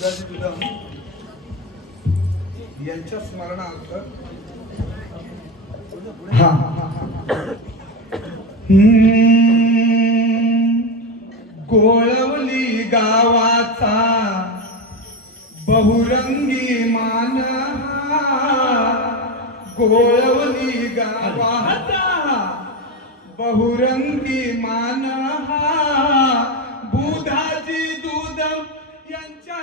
शिवाजी यांच्या स्मरणार्थ गोळवली गावाचा बहुरंगी मान गोळवली गावाचा बहुरंगी मान हा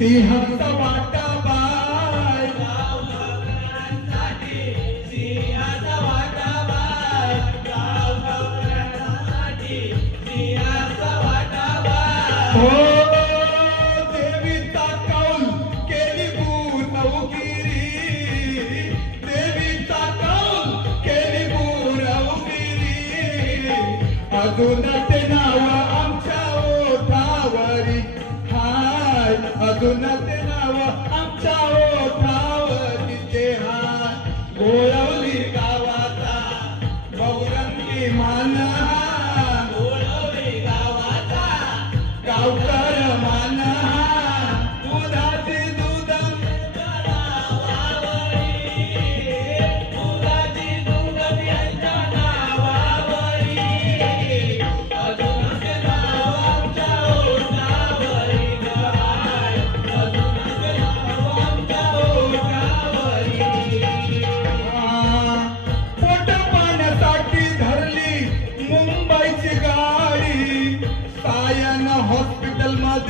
सिंहस्थ वाटा बाय. हो देवीचा कौल केली भूत उगिरी देवीचा कौल केली भूर उगिरी अजून ते नावा अजून ते नाव आमच्या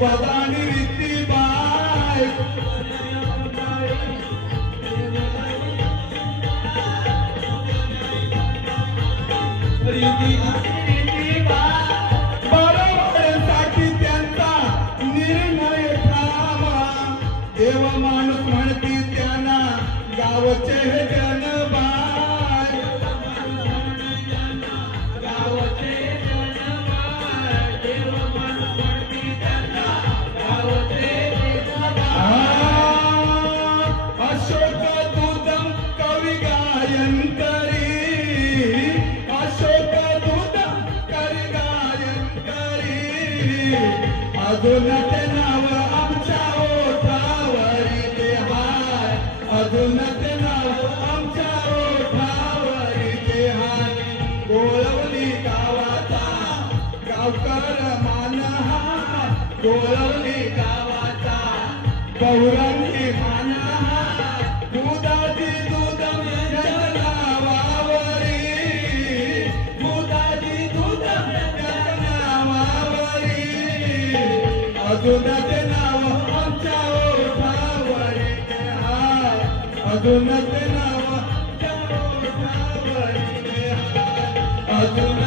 देवदानी त्यांचा निर्णय देव माणूस म्हणते त्यांना गावचे अजून ते नाव आमच्या ओठावरी ते हाय. अजून ते नाव आमच्या ओठावरी ते हाय. गोळवली गावाचा गावकर मान हा गोळवली अजून ते नाव आमच्या ओठावरी हाय. नाव आमच्या हाय. अजून